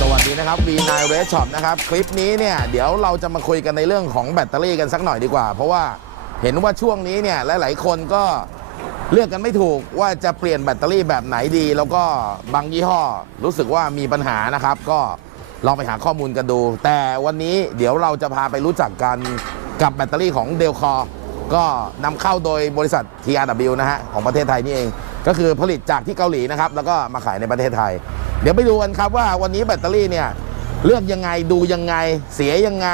สวัสดีนะครับ V9 Red Shop นะครับ คลิปนี้เนี่ย เดี๋ยวเราจะมาคุยกันในเรื่องของแบตเตอรี่กันสักหน่อยดีกว่า เพราะว่าเห็นว่าช่วงนี้เนี่ย หลายๆ คนก็เลือกกันไม่ถูกว่าจะเปลี่ยนแบตเตอรี่แบบไหนดี แล้วก็บางยี่ห้อรู้สึกว่ามีปัญหานะครับ ก็ลองไปหาข้อมูลกันดู แต่วันนี้เดี๋ยวเราจะพาไปรู้จักกันกับแบตเตอรี่ของเดลคอก็นำเข้าโดยบริษัท TRW นะฮะของประเทศไทยนี่เอง ก็คือผลิตจากที่เกาหลีนะครับ แล้วก็มาขายในประเทศไทย เดี๋ยวไปดูกันครับว่าวันนี้แบตเตอรี่เนี่ยเลือกยังไงดูยังไง เสียยังไง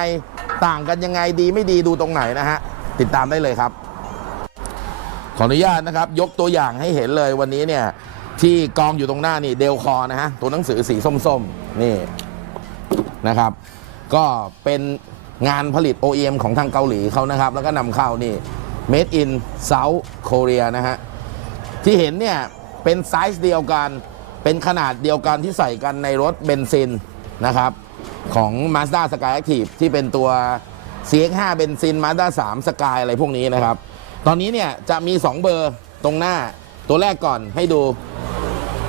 ต่างกันยังไงดีไม่ดีดูตรงไหนนะฮะติดตามได้เลยครับ ขออนุญาตนะครับ ยกตัวอย่างให้เห็นเลยวันนี้เนี่ย ที่กองอยู่ตรงหน้านี่เดลคอนะฮะตัวหนังสือสีส้มๆนี่นะครับ ก็เป็นงานผลิต OEM ของทางเกาหลีเขานะครับ แล้วก็นำเข้านี่ Made in South Korea นะฮะ ที่เห็นเนี่ยเป็นไซส์เดียวกัน เป็นขนาดเดียวกันที่ใส่กันในรถเบนซินนะครับของ Mazda Sky Active ที่เป็นตัว CX5 เบนซิน Mazda 3 Sky อะไรพวกนี้นะครับ ตอนนี้เนี่ยจะมี 2 เบอร์ตรงหน้าตัวแรกก่อนให้ดู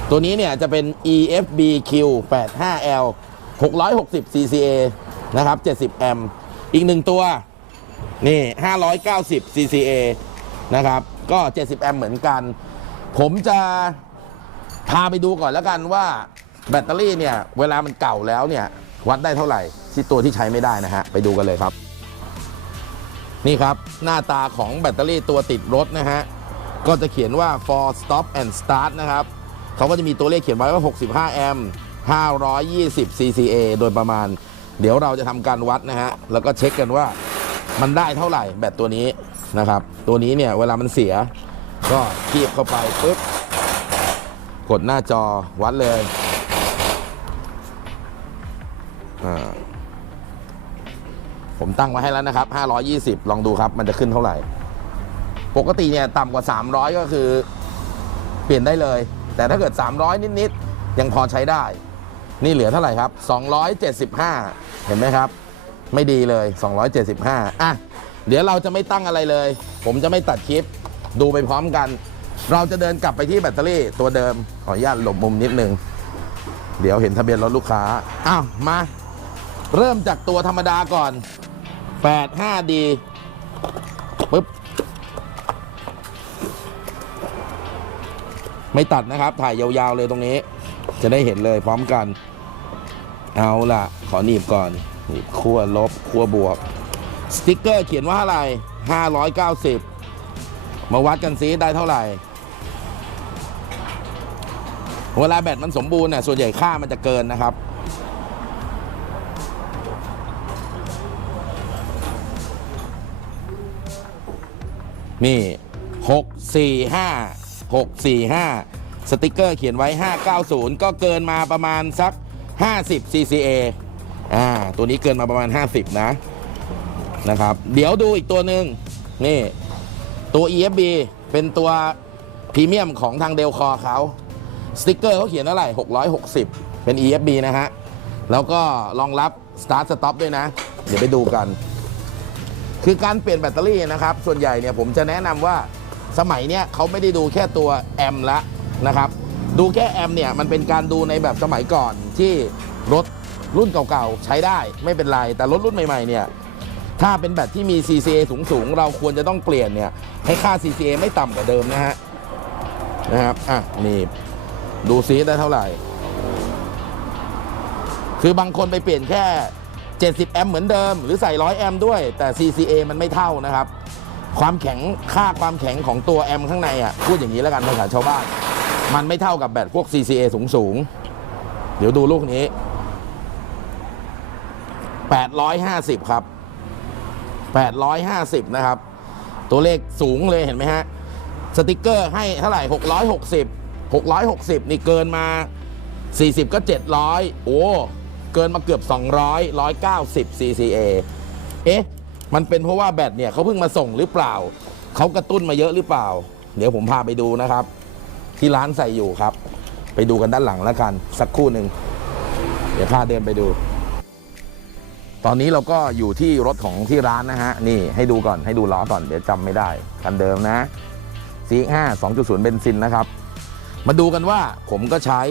ตัวนี้เนี่ยจะเป็น EFBQ 85L 660 CCA นะครับ 70 แอมป์อีกหนึ่งตัว นี่ 590 CCA นะครับ ก็ 70 แอมป์เหมือนกัน ผมจะพาไปดูก่อนแล้วกันว่าแบตเตอรี่เนี่ยเวลามันเก่าแล้วเนี่ยวัดได้เท่าไหร่ที่ตัวที่ใช้ไม่ได้นะฮะไปดูกันเลยครับ นี่ครับหน้าตาของแบตเตอรี่ตัวติดรถนะฮะก็จะเขียนว่า for stop and start นะครับเขาก็จะมีตัวเลขเขียนไว้ว่า 65 แอมป์520 CCA โดยประมาณ เดี๋ยวเราจะทำการวัดนะฮะแล้วก็เช็คกันว่ามันได้เท่าไหร่แบตตัวนี้นะครับ ตัวนี้เนี่ยเวลามันเสีย ก็คีบเข้าไปปุ๊บกดหน้าจอวัดเลยผมตั้งไว้ให้แล้วนะครับ 520 ลองดูครับ มันจะขึ้นเท่าไหร่ ปกติเนี่ยต่ำกว่า 300 ก็คือ เปลี่ยนได้เลย แต่ถ้าเกิด 300 นิด ๆ ยังพอใช้ได้ นี่เหลือเท่าไหร่ครับ 275 เห็นไหมครับ ไม่ดีเลย 275 อะ เดี๋ยวเราจะไม่ตั้งอะไรเลย ผมจะไม่ตัดคลิป ดูไปพร้อมกัน เราจะเดินกลับไปที่แบตเตอรี่ตัวเดิมขออนุญาตหลบมุมนิดนึง เดี๋ยวเห็นทะเบียนรถลูกค้าอ้าวมา เริ่มจากตัวธรรมดาก่อน 85D ปึ๊บไม่ตัดนะครับ ถ่ายยาวๆเลยตรงนี้ จะได้เห็นเลยพร้อมกัน เอาล่ะ ขอหนีบก่อนหนีบขั้วลบขั้วบวก สติกเกอร์เขียนว่าอะไร 590 มาวัดกันซิได้เท่าไหร่ เวลาแบตมันสมบูรณ์เนี่ยส่วนใหญ่ค่ามันจะเกินนะครับ นี่645 645สติกเกอร์เขียนไว้ 590 ก็เกินมาประมาณสัก 50 CCA อ่า ตัวนี้เกินมาประมาณ 50 นะ นะครับ เดี๋ยวดูอีกตัวหนึ่งนี่ ตัว EFB เป็นตัวพรีเมียมของทางเดลคอเขาสติกเกอร์เขาเขียนเท่าไหร่660 เป็น EFB นะฮะ แล้วก็รองรับ Start Stop ด้วยนะ เดี๋ยวไปดูกัน คือการเปลี่ยนแบตเตอรี่นะครับ ส่วนใหญ่เนี่ยผมจะแนะนำว่าสมัยเนี้ยเขาไม่ได้ดูแค่ตัวแอมละนะครับ ดูแค่แอมเนี่ยมันเป็นการดูในแบบสมัยก่อนที่รถรุ่นเก่าๆ ใช้ได้ไม่เป็นไร แต่รถรุ่นใหม่ๆเนี่ย ถ้าเป็นแบตที่มี CCA สูงๆเราควรจะต้องเปลี่ยนเนี่ยให้ค่า CCA ไม่ต่ำกว่าเดิมนะฮะนะครับอะนี่ดูซีได้เท่าไหร่ คือบางคนไปเปลี่ยนแค่ 70 แอมป์เหมือนเดิม หรือใส่ 100 แอมป์ด้วย แต่ CCA มันไม่เท่านะครับ ความแข็งค่าความแข็งของตัวแอมข้างในอะพูดอย่างนี้แล้วกันภาษาชาวบ้าน มันไม่เท่ากับแบตพวก CCA สูงสูงเดี๋ยวดูลูกนี้ 850 ครับ 850 นะครับ ตัวเลขสูงเลยเห็นไหมฮะ สติกเกอร์ให้เท่าไหร่ 660 660 นี่เกินมา 40 ก็ 700 โอ้ เกินมาเกือบ 200 190 CCA เอ๊ะ มันเป็นเพราะว่าแบตเนี่ยเขาเพิ่งมาส่งหรือเปล่า เขากระตุ้นมาเยอะหรือเปล่า เดี๋ยวผมพาไปดูนะครับ ที่ร้านใส่อยู่ครับ ไปดูกันด้านหลังแล้วกัน สักครู่หนึ่งเดี๋ยวพาเดินไปดู ตอนนี้เราก็อยู่ที่รถของที่ร้านนะฮะ นี่ให้ดูก่อนให้ดูล้อก่อนเดี๋ยวจำไม่ได้คันเดิมนะ C5 2.0 เบนซินนะครับ มาดูกันว่าผมก็ใช้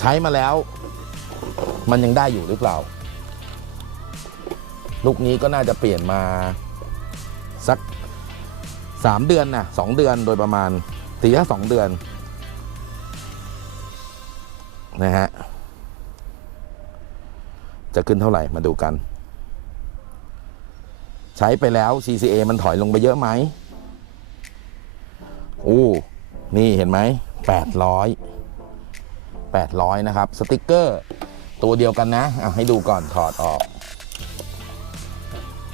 ใช้มาแล้ว มันยังได้อยู่หรือเปล่า ลูกนี้ก็น่าจะเปลี่ยนมาสักสามเดือนนะสองเดือนโดยประมาณตีถ้าสองเดือนนะฮะ จะขึ้นเท่าไหร่มาดูกัน ใช้ไปแล้ว CCA มันถอยลงไปเยอะไหมอู้นี่เห็นไหมแปดร้อยแปดร้อยนะครับสติกเกอร์ตัวเดียวกันนะอะให้ดูก่อนถอดออก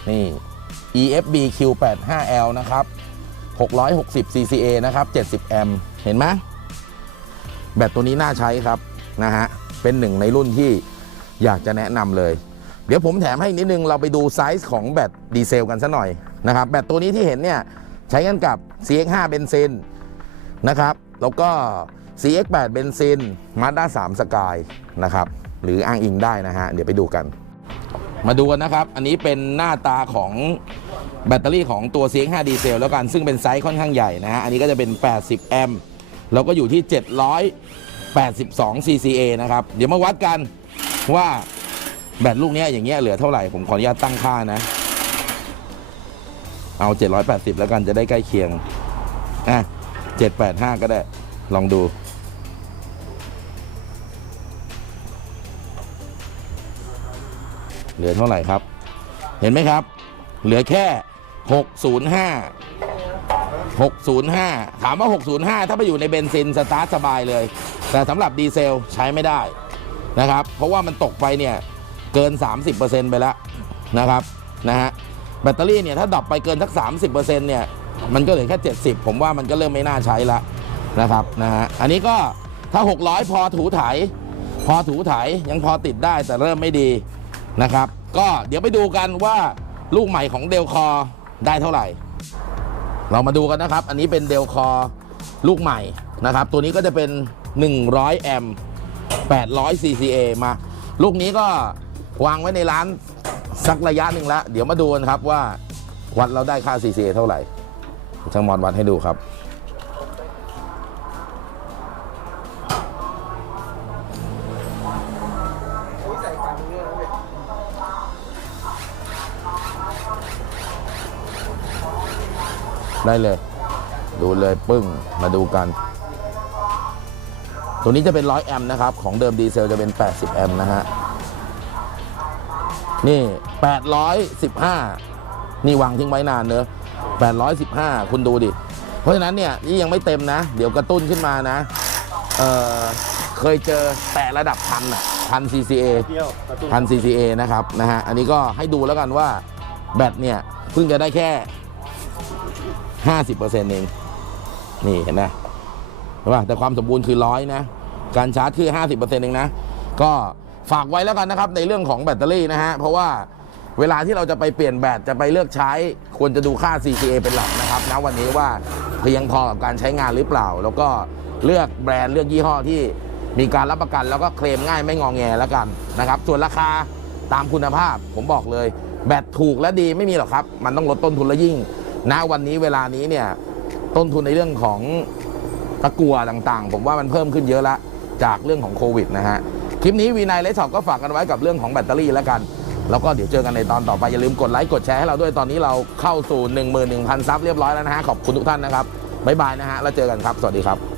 นี่ EFB Q85L นะครับ660 CCA นะครับ70แอมป์เห็นไหมแบตตัวนี้น่าใช้ครับนะฮะเป็นหนึ่งในรุ่นที่ อยากจะแนะนำเลย เดี๋ยวผมแถมให้นิดนึงเราไปดูไซส์ของแบตดีเซลกันซะหน่อยนะครับแบตตัวนี้ที่เห็นเนี่ยใช้กันกับ CX5 เบนซินนะครับแล้วก็ CX8 เบนซิน Mazda 3สกายนะครับหรืออ้างอิงได้นะฮะเดี๋ยวไปดูกัน มาดูกันนะครับ อันนี้เป็นหน้าตาของแบตเตอรี่ของตัว CX5 ดีเซลแล้วกันซึ่งเป็นไซส์ค่อนข้างใหญ่นะฮะอันนี้ก็จะเป็น 80 แอมป์แล้วก็อยู่ที่ 782 CCA นะครับ เดี๋ยวมาวัดกัน ว่าแบตลูกเนี้ยอย่างเงี้ยเหลือเท่าไหร่ ผมขออนุญาตตั้งค่านะ เอา 780 แล้วกันจะได้ใกล้เคียงอะ785 ก็ได้ ลองดู เหลือเท่าไหร่ครับ เห็นไหมครับ เหลือแค่ 605 605 ถามว่า 605 ถ้าไปอยู่ในเบนซิน สตาร์ทสบายเลย แต่สำหรับดีเซลใช้ไม่ได้ นะครับ เพราะว่ามันตกไปเนี่ยเกิน 30%ไปแล้วนะครับนะฮะแบตเตอรี่เนี่ยถ้าดรอปไปเกินสัก 30%เนี่ยมันก็เหลือแค่ 70 ผมว่ามันก็เริ่มไม่น่าใช้ละนะครับนะฮะอันนี้ก็ถ้า 600 พอถูไถพอถูไถยังพอติดได้แต่เริ่มไม่ดีนะครับ ก็เดี๋ยวไปดูกันว่าลูกใหม่ของเดลคอได้เท่าไหร่ เรามาดูกันนะครับ อันนี้เป็นเดลคอลูกใหม่นะครับ ตัวนี้ก็จะเป็น 100 แอมป์ 800 CCA มา ลูกนี้ก็วางไว้ในร้านสักระยะหนึ่งแล้ว เดี๋ยวมาดูกันครับว่าวัดเราได้ค่า CCA เท่าไหร่ช่างมอดวัดให้ดูครับ ได้เลย ดูเลยปึ้งมาดูกัน ตัวนี้จะเป็น 100 แอมป์นะครับ ของเดิมดีเซลจะเป็น 80 แอมป์นะฮะ นี่ 815 นี่วางทิ้งไว้นานเนอะ815 คุณดูดิ เพราะฉะนั้นเนี่ยนี่ยังไม่เต็มนะ เดี๋ยวกระตุ้นขึ้นมานะ เออเคยเจอแต่ระดับพันอะพัน CCA เที่ยวกระตุ้นพัน CCA นะครับนะฮะ อันนี้ก็ให้ดูแล้วกันว่าแบตเนี่ยเพิ่งจะได้แค่ 50%เอง นี่เห็นไหม เห็นป่ะแต่ความสมบูรณ์คือร้อยนะ การชาร์จคือ 50%เองนะ ก็ฝากไว้แล้วกันนะครับในเรื่องของแบตเตอรี่นะฮะ เพราะว่าเวลาที่เราจะไปเปลี่ยนแบตจะไปเลือกใช้ ควรจะดูค่า CCA เป็นหลักนะครับนะวันนี้ว่าเพียงพอกับการใช้งานหรือเปล่า แล้วก็เลือกแบรนด์เลือกยี่ห้อที่มีการรับประกันแล้วก็เคลมง่ายไม่งองแงแล้วกันนะครับ ส่วนราคาตามคุณภาพผมบอกเลย แบตถูกและดีไม่มีหรอกครับ มันต้องลดต้นทุนและยิ่งณวันนี้เวลานี้เนี่ยต้นทุนในเรื่องของ ตะกัวต่างๆ ผมว่ามันเพิ่มขึ้นเยอะละจากเรื่องของโควิดนะฮะ คลิปนี้วีนายเลสช็อปก็ฝากกันไว้กับเรื่องของแบตเตอรี่แล้วกัน แล้วก็เดี๋ยวเจอกันในตอนต่อไป อย่าลืมกดไลค์กดแชร์ให้เราด้วยตอนนี้เราเข้าสู่ 11,000 ซับเรียบร้อยแล้วนะฮะ ขอบคุณทุกท่านนะครับบ๊ายบายนะฮะแล้วเจอกันครับสวัสดีครับ